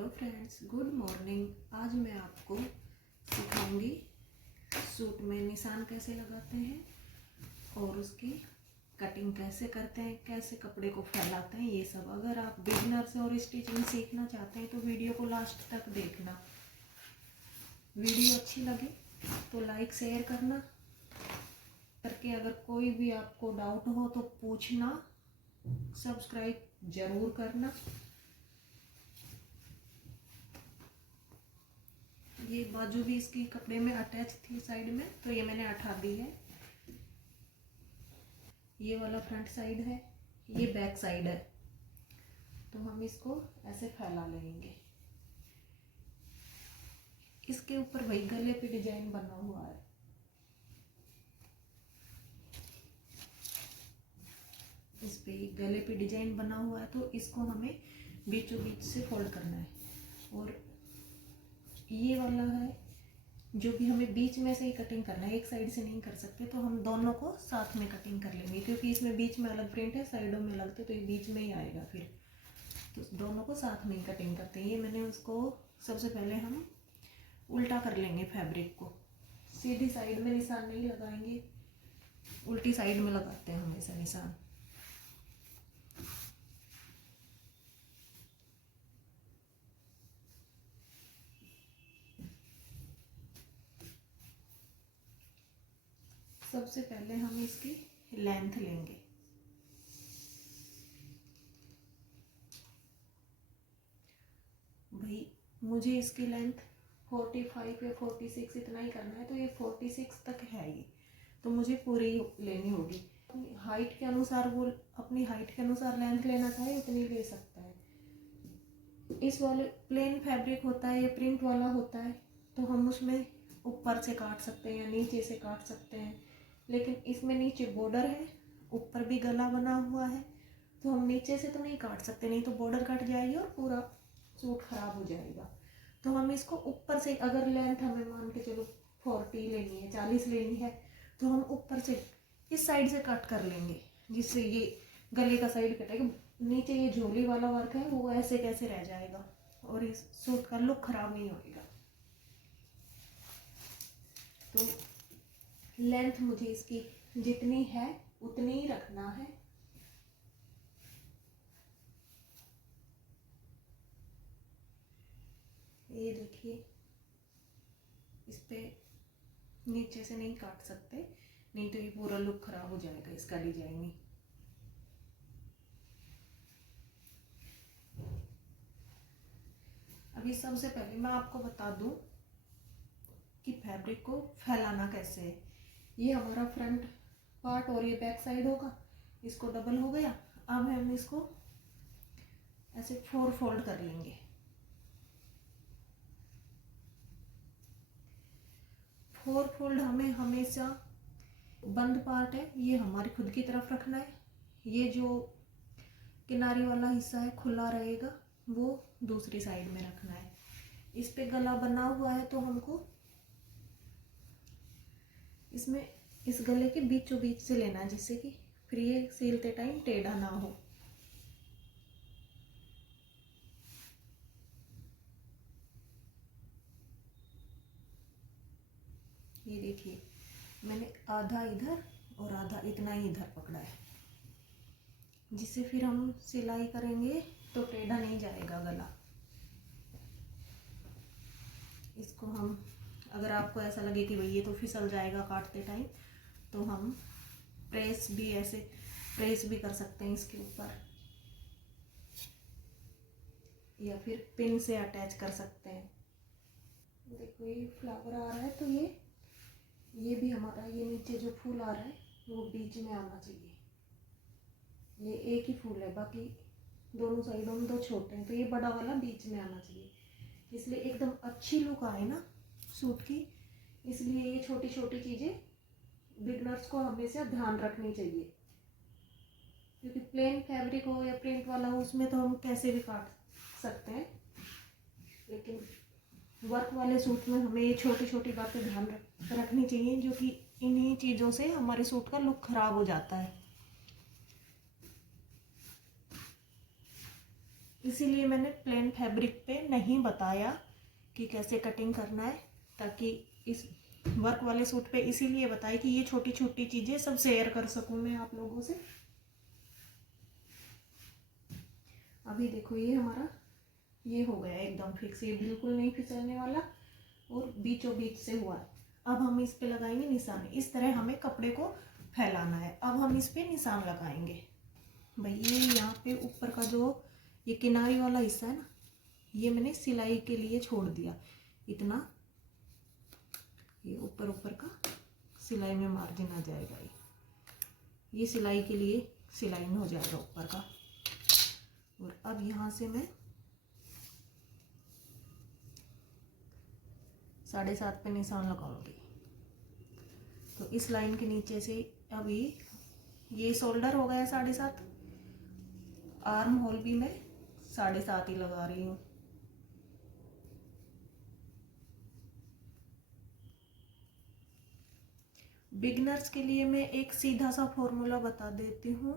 Hello friends, good morning. आज मैं आपको सिखाऊंगी सूट में निशान कैसे लगाते हैं और उसकी कटिंग कैसे करते हैं, कैसे कपड़े को फैलाते हैं, ये सब। अगर आप बिगिनर से और स्टिचिंग सीखना चाहते हैं तो वीडियो को लास्ट तक देखना। वीडियो अच्छी लगे तो लाइक शेयर करना करके, अगर कोई भी आपको डाउट हो तो पूछना, सब्सक्राइब जरूर करना। ये बाजू भी इसकी कपड़े में अटैच थी साइड में, तो ये मैंने हटा दी है। ये वाला फ्रंट साइड है, ये बैक साइड है, तो हम इसको ऐसे फैला लेंगे। इसके ऊपर वही गले पे डिजाइन बना हुआ है। इस पे गले पे डिजाइन बना हुआ है, तो इसको हमें बीचों बीच से फोल्ड करना है। और ये वाला है जो कि हमें बीच में से ही कटिंग करना है, एक साइड से नहीं कर सकते, तो हम दोनों को साथ में कटिंग कर लेंगे, क्योंकि इसमें बीच में अलग प्रिंट है, साइडों में अलग, तो ये बीच में ही आएगा फिर। तो दोनों को साथ में ही कटिंग करते हैं। ये मैंने उसको सबसे पहले हम उल्टा कर लेंगे फैब्रिक को। सीधी साइड में निशान नहीं लगाएंगे, उल्टी साइड में लगाते हैं हमेशा निशान। सबसे पहले हम इसकी लेंथ लेंगे। भाई मुझे इसकी लेंथ 45 या 46 इतना ही करना है, तो ये 46 तक है ये, तो मुझे पूरी लेनी होगी। अपनी हाइट के अनुसार, वो अपनी हाइट के अनुसार लेंथ लेना चाहे उतनी ले सकता है। इस वाले प्लेन फैब्रिक होता है या प्रिंट वाला होता है, तो हम उसमें ऊपर से काट सकते हैं या नीचे से काट सकते हैं, लेकिन इसमें नीचे बॉर्डर है, ऊपर भी गला बना हुआ है, तो हम नीचे से तो नहीं काट सकते, नहीं तो बॉर्डर कट जाएगी और पूरा सूट खराब हो जाएगा। तो हम इसको ऊपर से, अगर लेंथ हमें मान के चलो 40 लेनी है, 40 लेनी है, तो हम ऊपर से इस साइड से कट कर लेंगे, जिससे ये गले का साइड कटेगा। नीचे ये झोली वाला वर्क है वो ऐसे कैसे रह जाएगा और इस सूट का लुक खराब नहीं होएगा। तो लेंथ मुझे इसकी जितनी है उतनी ही रखना है। ये देखिए, इस पे नीचे से नहीं काट सकते, नहीं तो ये पूरा लुक खराब हो जाएगा इसका डिजाइनिंग। अभी सबसे पहले मैं आपको बता दूं कि फैब्रिक को फैलाना कैसे है। ये हमारा फ्रंट पार्ट और ये बैक साइड होगा, इसको डबल हो गया। अब हम इसको ऐसे 4 फोल्ड कर लेंगे। 4 फोल्ड हमें हमेशा बंद पार्ट है ये हमारी खुद की तरफ रखना है, ये जो किनारी वाला हिस्सा है खुला रहेगा वो दूसरी साइड में रखना है। इस पे गला बना हुआ है, तो हमको इसमें इस गले के बीचों बीच से लेना है, जिससे कि फिर ये सिलते टाइम टेढ़ा ना हो। ये देखिए, मैंने आधा इधर और आधा इतना ही इधर पकड़ा है, जिससे फिर हम सिलाई करेंगे तो टेढ़ा नहीं जाएगा गला। इसको हम, अगर आपको ऐसा लगे कि भाई ये तो फिसल जाएगा काटते टाइम, तो हम प्रेस भी, ऐसे प्रेस भी कर सकते हैं इसके ऊपर, या फिर पिन से अटैच कर सकते हैं। देखो ये फ्लावर आ रहा है, तो ये भी हमारा, ये नीचे जो फूल आ रहा है वो बीच में आना चाहिए। ये एक ही फूल है, बाकी दोनों साइडों में 2 छोटे हैं, तो ये बड़ा वाला बीच में आना चाहिए, इसलिए एकदम अच्छी लुक आए ना सूट की। इसलिए ये छोटी छोटी चीज़ें बिगनर्स को हमेशा ध्यान रखनी चाहिए, क्योंकि प्लेन फैब्रिक हो या प्रिंट वाला हो उसमें तो हम कैसे भी काट सकते हैं, लेकिन वर्क वाले सूट में हमें ये छोटी छोटी बातें ध्यान रखनी चाहिए, जो कि इन्हीं चीज़ों से हमारे सूट का लुक खराब हो जाता है। इसीलिए मैंने प्लेन फैब्रिक पे नहीं बताया कि कैसे कटिंग करना है, ताकि इस वर्क वाले सूट पे इसीलिए बताया कि ये छोटी छोटी चीज़ें सब शेयर कर सकूं मैं आप लोगों से। अभी देखो ये हमारा ये हो गया एकदम फिक्स, ये बिल्कुल नहीं फिसलने वाला और बीचों बीच से हुआ है। अब हम इस पे लगाएंगे निशान। इस तरह हमें कपड़े को फैलाना है। अब हम इस पे निशान लगाएंगे। भाई ये यहाँ पे ऊपर का जो ये किनारी वाला हिस्सा है ना, ये मैंने सिलाई के लिए छोड़ दिया इतना, ये ऊपर ऊपर का सिलाई में मार्जिन आ जाएगा, ये सिलाई के लिए सिलाई में हो जाएगा ऊपर का। और अब यहाँ से मैं 7.5 पे निशान लगाऊंगी। तो इस लाइन के नीचे से अभी ये शोल्डर हो गया 7.5, आर्म होल भी मैं 7.5 ही लगा रही हूँ। बिगनर्स के लिए मैं एक सीधा सा फॉर्मूला बता देती हूँ।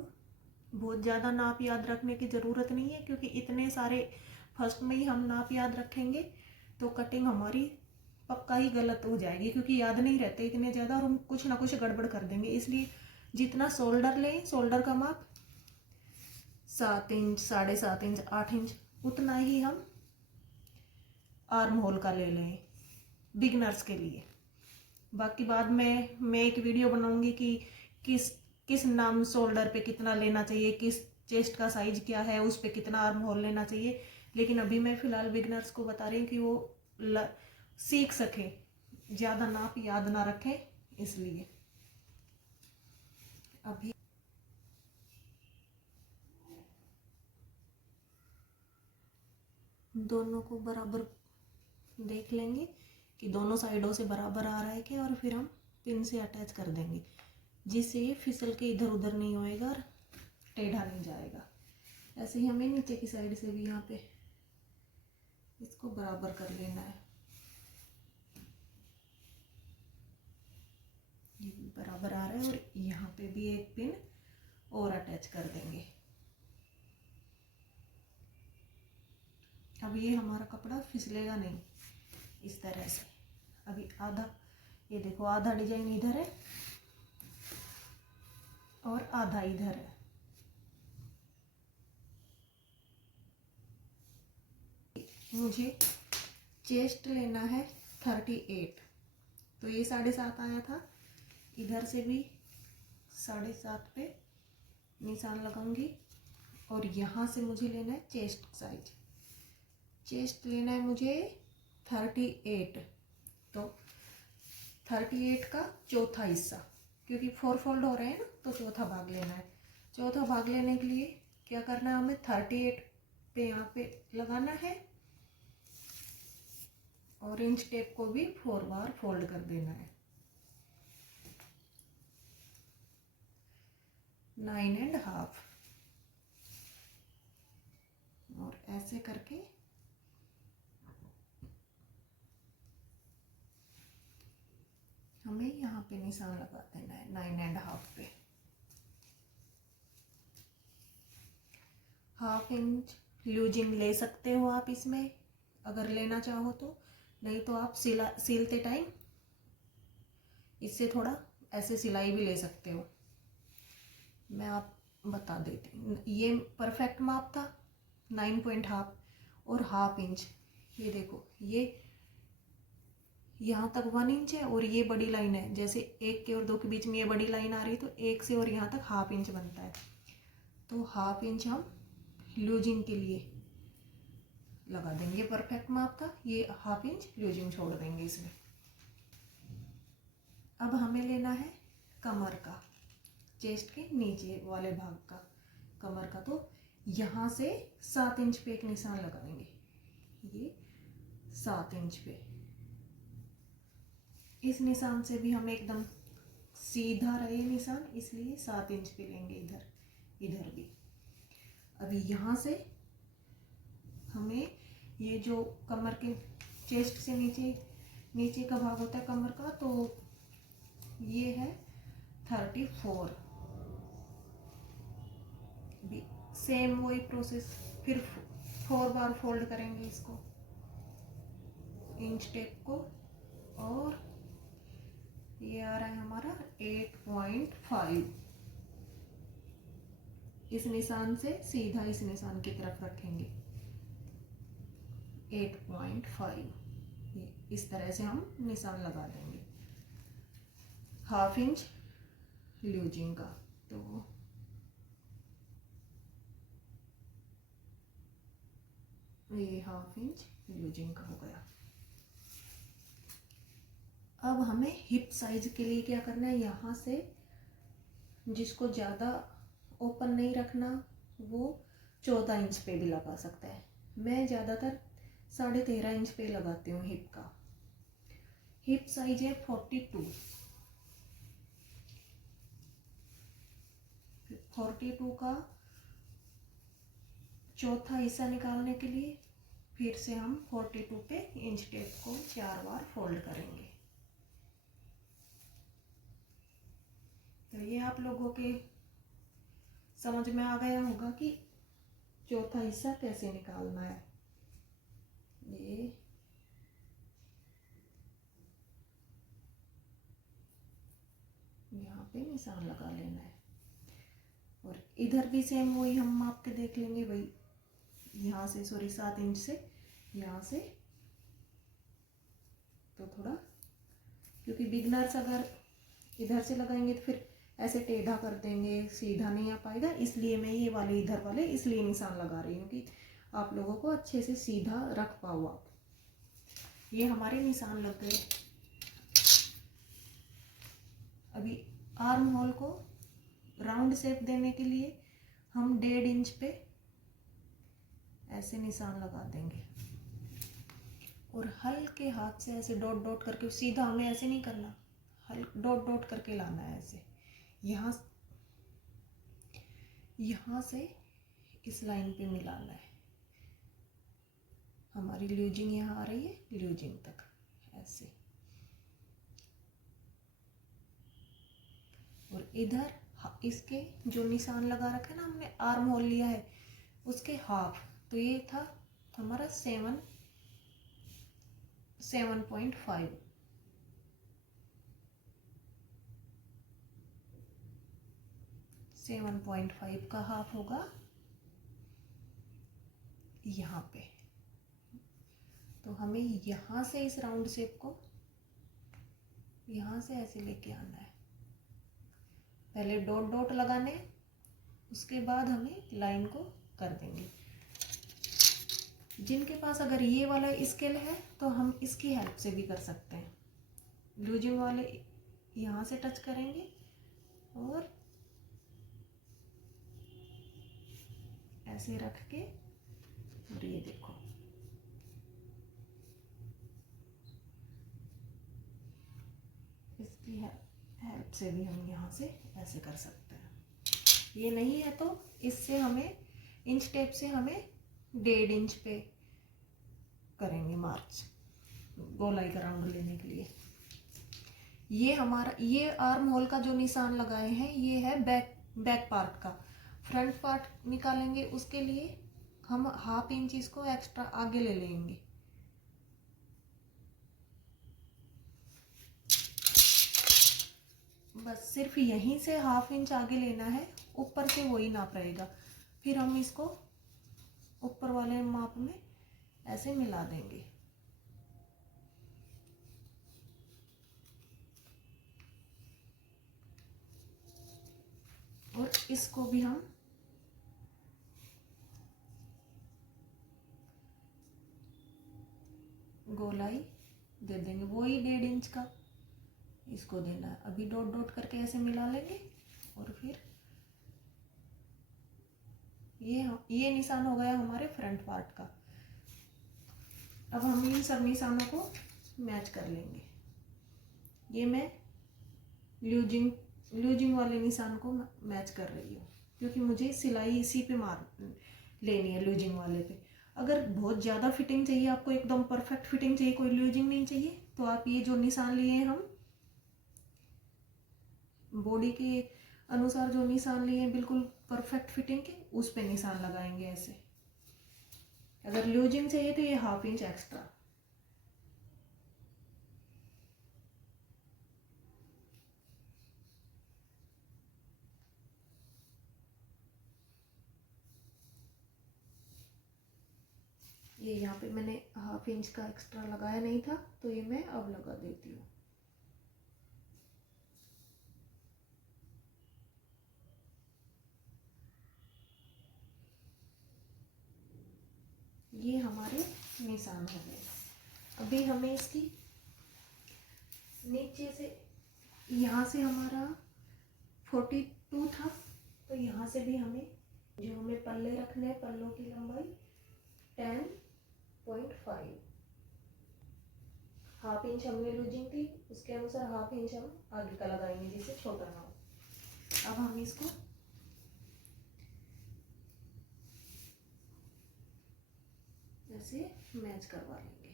बहुत ज़्यादा नाप याद रखने की ज़रूरत नहीं है, क्योंकि इतने सारे फर्स्ट में ही हम नाप याद रखेंगे तो कटिंग हमारी पक्का ही गलत हो जाएगी, क्योंकि याद नहीं रहते इतने ज़्यादा और हम कुछ ना कुछ गड़बड़ कर देंगे। इसलिए जितना शोल्डर लें, शोल्डर का माप 7 इंच, 7.5 इंच, 8 इंच, उतना ही हम आर्म होल का ले लें बिगनर्स के लिए। बाकी बाद में मैं एक वीडियो बनाऊंगी कि किस किस नाम शोल्डर पे कितना लेना चाहिए, किस चेस्ट का साइज क्या है, उस पे कितना आर्म होल लेना चाहिए। लेकिन अभी मैं फ़िलहाल बिगनर्स को बता रही हूँ कि वो सीख सके, ज़्यादा नाप याद ना रखें, इसलिए। अभी दोनों को बराबर देख लेंगे कि दोनों साइडों से बराबर आ रहा है क्या, और फिर हम पिन से अटैच कर देंगे, जिससे ये फिसल के इधर उधर नहीं होएगा और टेढ़ा नहीं जाएगा। ऐसे ही हमें नीचे की साइड से भी यहाँ पे इसको बराबर कर लेना है। ये भी बराबर आ रहा है और यहाँ पे भी एक पिन और अटैच कर देंगे। अब ये हमारा कपड़ा फिसलेगा नहीं इस तरह से। अभी आधा, ये देखो आधा डिजाइन इधर है और आधा इधर है। मुझे चेस्ट लेना है 38, तो ये 7.5 आया था। इधर से भी 7.5 पे निशान लगाऊंगी और यहाँ से मुझे लेना है चेस्ट साइज। चेस्ट लेना है मुझे 38, तो 38 का चौथा हिस्सा, क्योंकि 4 फोल्ड हो रहे हैं ना, तो चौथा भाग लेना है। चौथा भाग लेने के लिए क्या करना है, हमें 38 पे यहाँ पे लगाना है और इंच टेप को भी 4 बार फोल्ड कर देना है। 9.5 और ऐसे करके हमें यहाँ पे निशान लगा देना है 9.5 पे। 1/2 इंच लूजिंग ले सकते हो आप इसमें, अगर लेना चाहो तो। नहीं तो आप सिलते टाइम इससे थोड़ा ऐसे सिलाई भी ले सकते हो। मैं आप बता देती हूँ, ये परफेक्ट माप था 9.5 और 1/2 इंच। ये देखो ये यहाँ तक 1 इंच है और ये बड़ी लाइन है, जैसे 1 के और 2 के बीच में ये बड़ी लाइन आ रही, तो 1 से और यहाँ तक 1/2 इंच बनता है। तो 1/2 इंच हम लूजिंग के लिए लगा देंगे। परफेक्ट माप था, ये 1/2 इंच लूजिंग छोड़ देंगे इसमें। अब हमें लेना है कमर का, चेस्ट के नीचे वाले भाग का कमर का। तो यहाँ से 7 इंच पे एक निशान लगाएंगे, ये 7 इंच पे। इस निशान से भी हम एकदम सीधा रहे निशान, इसलिए 7 इंच पे लेंगे इधर, इधर भी। अभी यहाँ से हमें ये जो कमर के चेस्ट से नीचे का भाग होता है कमर का, तो ये है 34। भी सेम वही प्रोसेस, फिर 4 बार फोल्ड करेंगे इसको, इंच टेप को, और ये आ रहा है हमारा 8.5। इस निशान से सीधा इस निशान की तरफ रखेंगे 8.5। ये इस तरह से हम निशान लगा देंगे। ½ इंच ल्यूजिंग का, तो ये ½ इंच ल्यूजिंग का हो गया। अब हमें हिप साइज के लिए क्या करना है, यहाँ से जिसको ज़्यादा ओपन नहीं रखना वो 14 इंच पे भी लगा सकता है। मैं ज़्यादातर 13.5 इंच पे लगाती हूँ हिप का। हिप साइज है 42। 42 का चौथा हिस्सा निकालने के लिए फिर से हम 42 पे इंच टेप को 4 बार फोल्ड करेंगे। तो ये आप लोगों के समझ में आ गया होगा कि चौथा हिस्सा कैसे निकालना है। ये यहाँ पे निशान लगा लेना है, और इधर भी सेम वही हम माप के देख लेंगे भाई। यहाँ से 7 इंच से यहाँ से, तो थोड़ा, क्योंकि बिगनर्स अगर इधर से लगाएंगे तो फिर ऐसे टेढ़ा कर देंगे, सीधा नहीं आ पाएगा। इसलिए मैं ये वाले इधर वाले इसलिए निशान लगा रही हूँ कि आप लोगों को अच्छे से सीधा रख पाओ आप। ये हमारे निशान लग गए। अभी आर्म होल को राउंड शेप देने के लिए हम 1.5 इंच पे ऐसे निशान लगा देंगे, और हल्के हाथ से ऐसे डॉट डॉट करके, सीधा हमें ऐसे नहीं करना, डॉट डॉट करके लाना है ऐसे। यहाँ से इस लाइन पे मिलाना है। हमारी ल्यूजिंग यहाँ आ रही है, ल्यूजिंग तक ऐसे, और इधर इसके जो निशान लगा रखा है ना हमने, आर्म होल लिया है उसके हाफ, तो ये था हमारा 7.5। 7.5 का हाफ होगा यहाँ पे। तो हमें यहाँ से इस राउंड शेप को यहाँ से ऐसे लेके आना है। पहले डॉट डॉट लगाने, उसके बाद हमें लाइन को कर देंगे। जिनके पास अगर ये वाला स्केल है तो हम इसकी हेल्प से भी कर सकते हैं। ल्यूजिंग वाले यहाँ से टच करेंगे और ऐसे रख के, और ये देखो इसकी हेल्प से भी हम यहाँ से ऐसे कर सकते हैं। ये नहीं है तो इससे हमें इंच टेप से हमें 1.5 इंच पे करेंगे मार्च, गोलाई का राउंड लेने के लिए। ये हमारा ये आर्म होल का जो निशान लगाए हैं ये है बैक पार्ट का। फ्रंट पार्ट निकालेंगे उसके लिए हम ½ इंच इसको एक्स्ट्रा आगे ले लेंगे। बस सिर्फ यहीं से ½ इंच आगे लेना है, ऊपर से वही नाप रहेगा। फिर हम इसको ऊपर वाले माप में ऐसे मिला देंगे। और इसको भी हम गोलाई दे देंगे, वही 1.5 इंच का इसको देना है। अभी डॉट डॉट करके ऐसे मिला लेंगे, और फिर ये निशान हो गया हमारे फ्रंट पार्ट का। अब हम इन सब निशानों को मैच कर लेंगे। ये मैं ल्यूजिंग वाले निशान को मैच कर रही हूँ, क्योंकि मुझे सिलाई इसी पे मार लेनी है, ल्यूजिंग वाले पे। अगर बहुत ज़्यादा फिटिंग चाहिए आपको, एकदम परफेक्ट फिटिंग चाहिए, कोई ल्यूजिंग नहीं चाहिए, तो आप ये जो निशान लिए हैं हम बॉडी के अनुसार, जो निशान लिए हैं बिल्कुल परफेक्ट फिटिंग के, उस पे निशान लगाएंगे ऐसे। अगर लूजिंग चाहिए तो ये 1/2 इंच एक्स्ट्रा। ये यहाँ पे मैंने 1/2 इंच का एक्स्ट्रा लगाया नहीं था, तो ये मैं अब लगा देती हूँ। ये हमारे निशान हो गए। अभी हमें इसकी नीचे से, यहाँ से हमारा 42 था, तो यहाँ से भी हमें जो हमें पल्ले रखने हैं, पल्लों की लंबाई 10.5, 1/2 इंच हमने लूजिंग थी, उसके अनुसार 1/2 इंच हम आगे का लगाएंगे जिससे छोटा ना हो। अब हम इसको ऐसे मैच करवा लेंगे।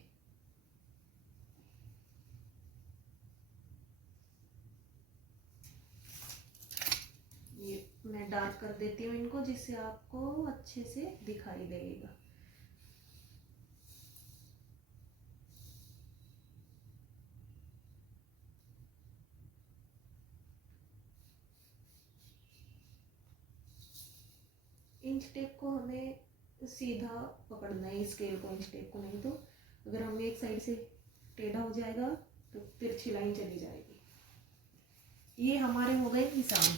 ये मैं डार्क कर देती हूँ इनको, जिससे आपको अच्छे से दिखाई देगा। इंच टेप को हमें सीधा पकड़ना है, स्केल को, इंच टेप को नहीं, तो अगर हमें एक साइड से टेढ़ा हो जाएगा तो तिरछी लाइन चली जाएगी। ये हमारे हो गए निशान।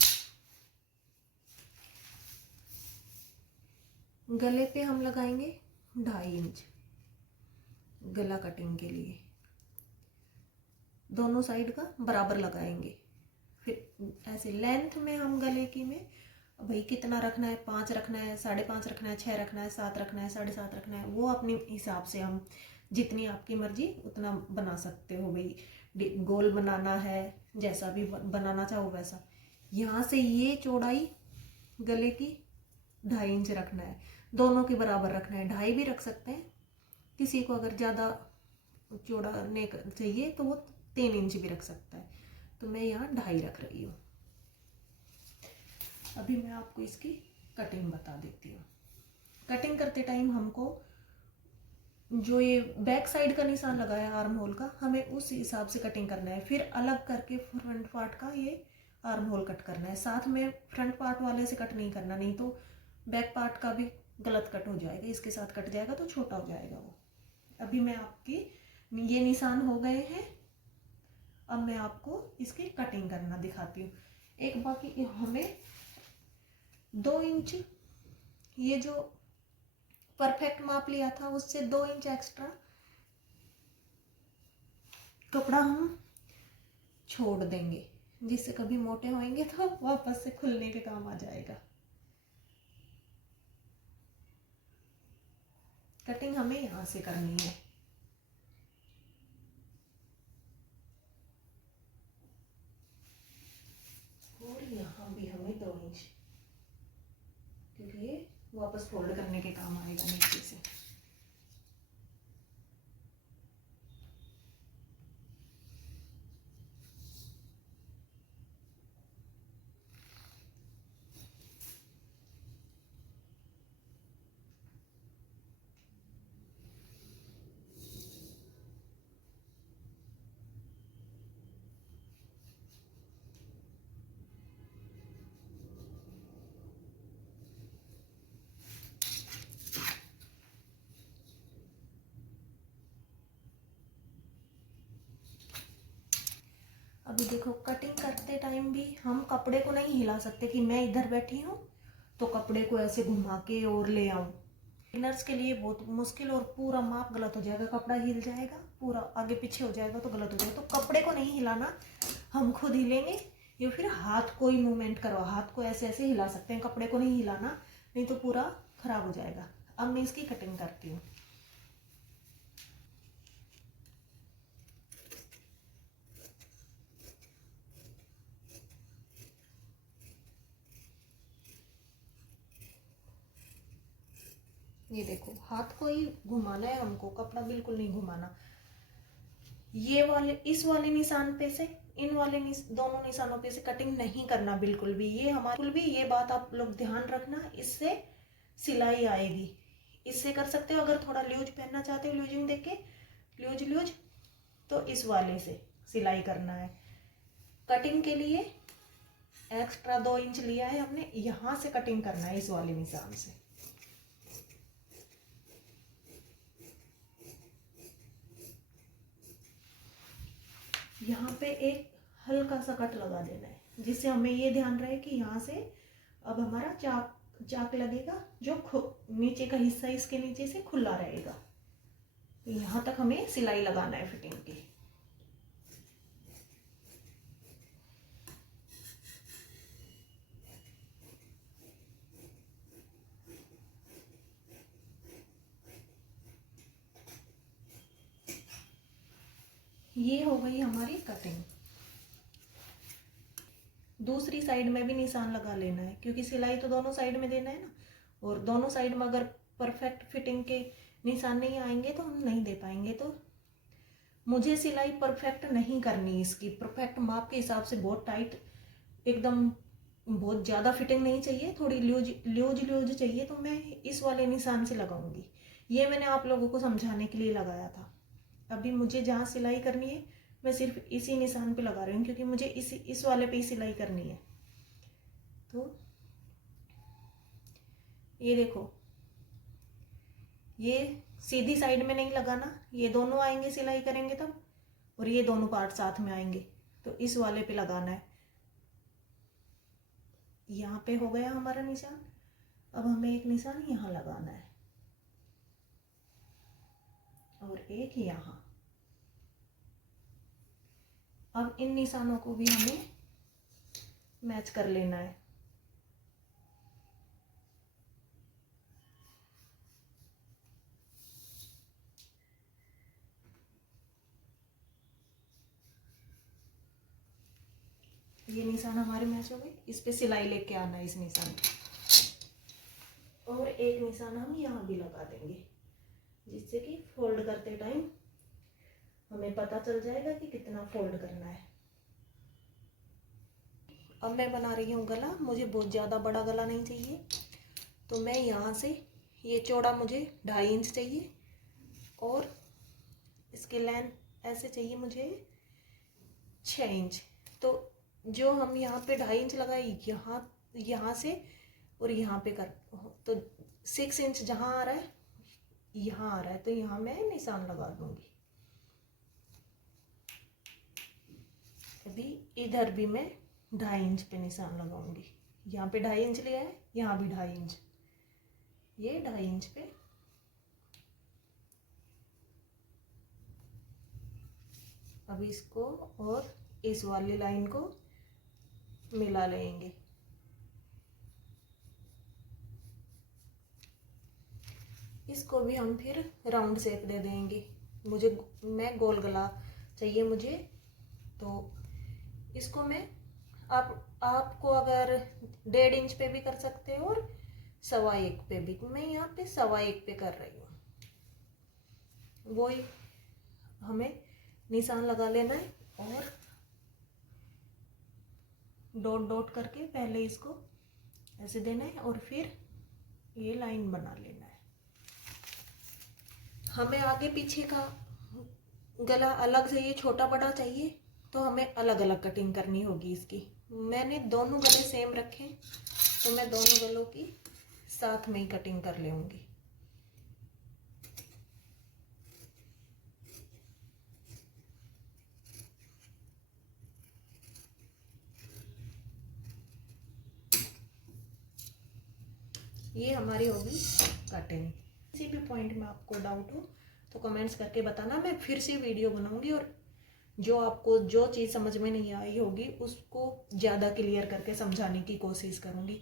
गले पे हम लगाएंगे 2.5 इंच गला कटिंग के लिए, दोनों साइड का बराबर लगाएंगे। फिर ऐसे लेंथ में हम गले की में भाई कितना रखना है, 5 रखना है, 5.5 रखना है, 6 रखना है, 7 रखना है, 7.5 रखना है, वो अपने हिसाब से हम जितनी आपकी मर्जी उतना बना सकते हो। भाई गोल बनाना है, जैसा भी बनाना चाहो वैसा। यहाँ से ये चौड़ाई गले की 2.5 इंच रखना है, दोनों के बराबर रखना है। 2.5 भी रख सकते हैं, किसी को अगर ज़्यादा चौड़ा नेक चाहिए तो वो 3 इंच भी रख सकता है, तो मैं यहाँ 2.5 रख रही हूँ। अभी मैं आपको इसकी कटिंग बता देती हूँ। कटिंग करते टाइम हमको जो ये बैक साइड का निशान लगाया आर्म होल का, हमें उस हिसाब से कटिंग करना है। फिर अलग करके फ्रंट पार्ट का ये आर्म होल कट करना है, साथ में फ्रंट पार्ट वाले से कट नहीं करना, नहीं तो बैक पार्ट का भी गलत कट हो जाएगा, इसके साथ कट जाएगा तो छोटा हो जाएगा वो। अभी मैं आपकी ये निशान हो गए हैं, अब मैं आपको इसकी कटिंग करना दिखाती हूँ। एक बाकी हमें 2 इंच, ये जो परफेक्ट माप लिया था उससे 2 इंच एक्स्ट्रा कपड़ा हम छोड़ देंगे, जिससे कभी मोटे होंगे तो वापस से खुलने के काम आ जाएगा। कटिंग हमें यहाँ से करनी है। और यहाँ भी हमें 2 इंच, क्योंकि ये वापस फोल्ड करने के काम आएगा नीचे से। अभी देखो, कटिंग करते टाइम भी हम कपड़े को नहीं हिला सकते कि मैं इधर बैठी हूँ तो कपड़े को ऐसे घुमा के और ले आऊँ। बिगिनर्स के लिए बहुत मुश्किल, और पूरा माप गलत हो जाएगा, कपड़ा हिल जाएगा, पूरा आगे पीछे हो जाएगा तो गलत हो जाएगा। तो कपड़े को नहीं हिलाना, हम खुद हिलेंगे, या फिर हाथ को ही मूवमेंट करवा, हाथ को ऐसे ऐसे हिला सकते हैं, कपड़े को नहीं हिलाना, नहीं तो पूरा खराब हो जाएगा। अब मैं इसकी कटिंग करती हूँ। ये देखो, हाथ को ही घुमाना है हमको, कपड़ा बिल्कुल नहीं घुमाना। ये वाले, इस वाले निशान पे से इन वाले दोनों निशानों पे से कटिंग नहीं करना बिल्कुल भी। ये हमारे बिल्कुल भी, ये बात आप लोग ध्यान रखना, इससे सिलाई आएगी। इससे कर सकते हो। अगर थोड़ा लूज पहनना चाहते हो, लूजिंग देख के लूज तो इस वाले से सिलाई करना है। कटिंग के लिए एक्स्ट्रा 2 इंच लिया है हमने, यहाँ से कटिंग करना है इस वाले निशान से। यहाँ पे एक हल्का सा कट लगा देना है, जिससे हमें ये ध्यान रहे कि यहाँ से अब हमारा चाक लगेगा, जो नीचे का हिस्सा इसके नीचे से खुला रहेगा। यहाँ तक हमें सिलाई लगाना है फिटिंग की। ये हो गई हमारी कटिंग। दूसरी साइड में भी निशान लगा लेना है, क्योंकि सिलाई तो दोनों साइड में देना है ना, और दोनों साइड में अगर परफेक्ट फिटिंग के निशान नहीं आएंगे तो हम नहीं दे पाएंगे। तो मुझे सिलाई परफेक्ट नहीं करनी इसकी, परफेक्ट माप के हिसाब से, बहुत टाइट एकदम बहुत ज़्यादा फिटिंग नहीं चाहिए, थोड़ी लूज चाहिए। तो मैं इस वाले निशान से लगाऊंगी। ये मैंने आप लोगों को समझाने के लिए लगाया था। अभी मुझे जहाँ सिलाई करनी है मैं सिर्फ इसी निशान पे लगा रही हूँ, क्योंकि मुझे इस वाले पे ही सिलाई करनी है। तो ये देखो, ये सीधी साइड में नहीं लगाना, ये दोनों आएंगे सिलाई करेंगे तब, और ये दोनों पार्ट साथ में आएंगे, तो इस वाले पे लगाना है। यहाँ पे हो गया हमारा निशान। अब हमें एक निशान यहाँ लगाना है और एक यहाँ। अब इन निशानों को भी हमें मैच कर लेना है। ये निशान हमारे मैच हो गए। इस पे सिलाई लेके आना है इस निशान पे, और एक निशान हम यहाँ भी लगा देंगे, जिससे कि फोल्ड करते टाइम हमें पता चल जाएगा कि कितना फोल्ड करना है। अब मैं बना रही हूँ गला। मुझे बहुत ज़्यादा बड़ा गला नहीं चाहिए, तो मैं यहाँ से, ये चौड़ा मुझे 2.5 इंच चाहिए, और इसकी लेंथ ऐसे चाहिए मुझे 6 इंच। तो जो हम यहाँ पे 2.5 इंच लगाए, यहाँ से और यहाँ पे कर, तो 6 इंच जहाँ आ रहा है यहाँ आ रहा है, तो यहाँ मैं निशान लगा दूंगी। अभी इधर भी मैं 2.5 इंच पे निशान लगाऊंगी। यहाँ पे 2.5 इंच लिया है, यहाँ भी 2.5 इंच, ये 2.5 इंच पे। अब इसको और इस वाली लाइन को मिला लेंगे। इसको भी हम फिर राउंड शेप दे देंगे। मैं गोल गला चाहिए मुझे, तो इसको मैं, आपको अगर 1.5 इंच पे भी कर सकते हो और 1.25 पे भी। मैं यहाँ पे 1.25 पे कर रही हूँ। वही हमें निशान लगा लेना है, और डॉट डॉट करके पहले इसको ऐसे देना है, और फिर ये लाइन बना लेना है। हमें आगे पीछे का गला अलग से, ये छोटा बड़ा चाहिए, तो हमें अलग अलग कटिंग करनी होगी इसकी। मैंने दोनों गले सेम रखे, तो मैं दोनों गलों की साथ में ही कटिंग कर लूँगी। ये हमारी होगी कटिंग। किसी भी पॉइंट में आपको डाउट हो तो कमेंट्स करके बताना, मैं फिर से वीडियो बनाऊंगी, और जो आपको जो चीज़ समझ में नहीं आई होगी उसको ज़्यादा क्लियर करके समझाने की कोशिश करूंगी।